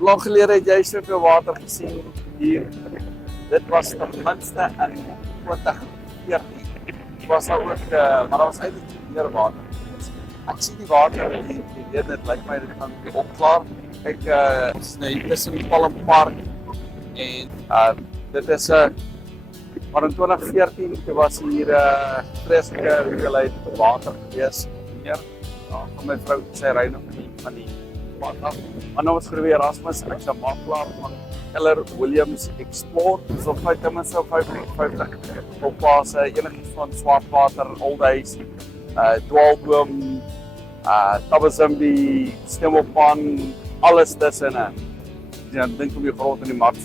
Lang gelede het jy soveel water gesien hier. Dit was ten minste in 2014. Dit was nou ook, maar daar was eintlik meer water. Ek sien die water en die weer, dit lyk my dit gaan opklaar. Kyk, ons is nou hier tussen die Palm Park en dit is maar in 2014 was hier vreeslike hoeveelheid water gewees. Van my vrou sê ry nog van die pad af. Maar nou is Groewe Erasmus en ek is 'n makelaar van Keller Williams Export. So ten minste 55 oppas, enigiets van Swartwater, Oldhuis, Dwaalboom, Tabazimbi, Stemmelpan, alles tussenin. Ja, dink om jou grond in die mark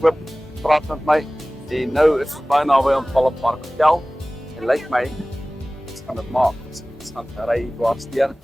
koop, praat met my. En nou is baie naby aan Palm Park Hotel en lyk my ons gaan dit maak. Ons gaan ry dwars deur.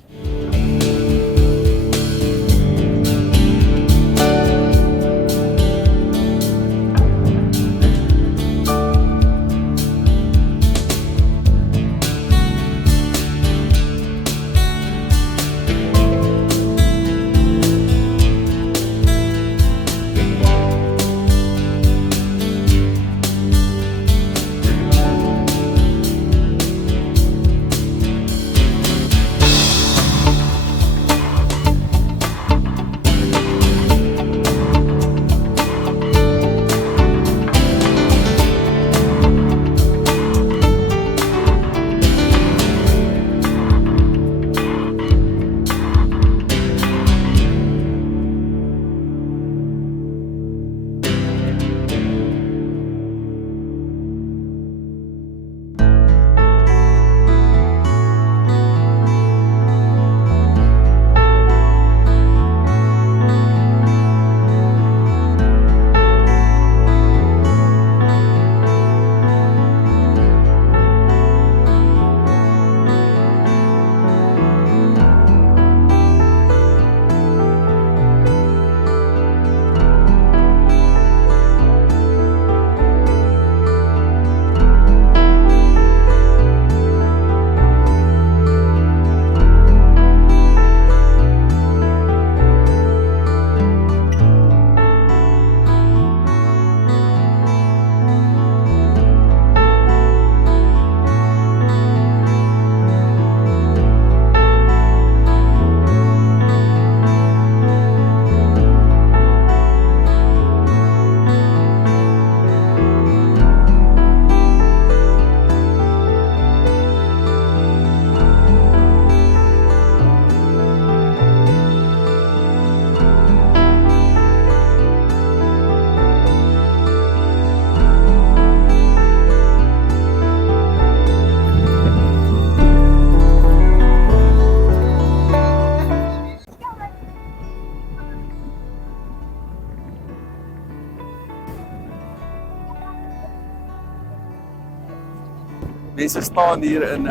Mense staan hier in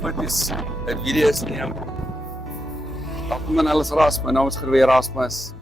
foto's en video's neem. Welkom aan alles ras, my naam is Groewe Erasmus.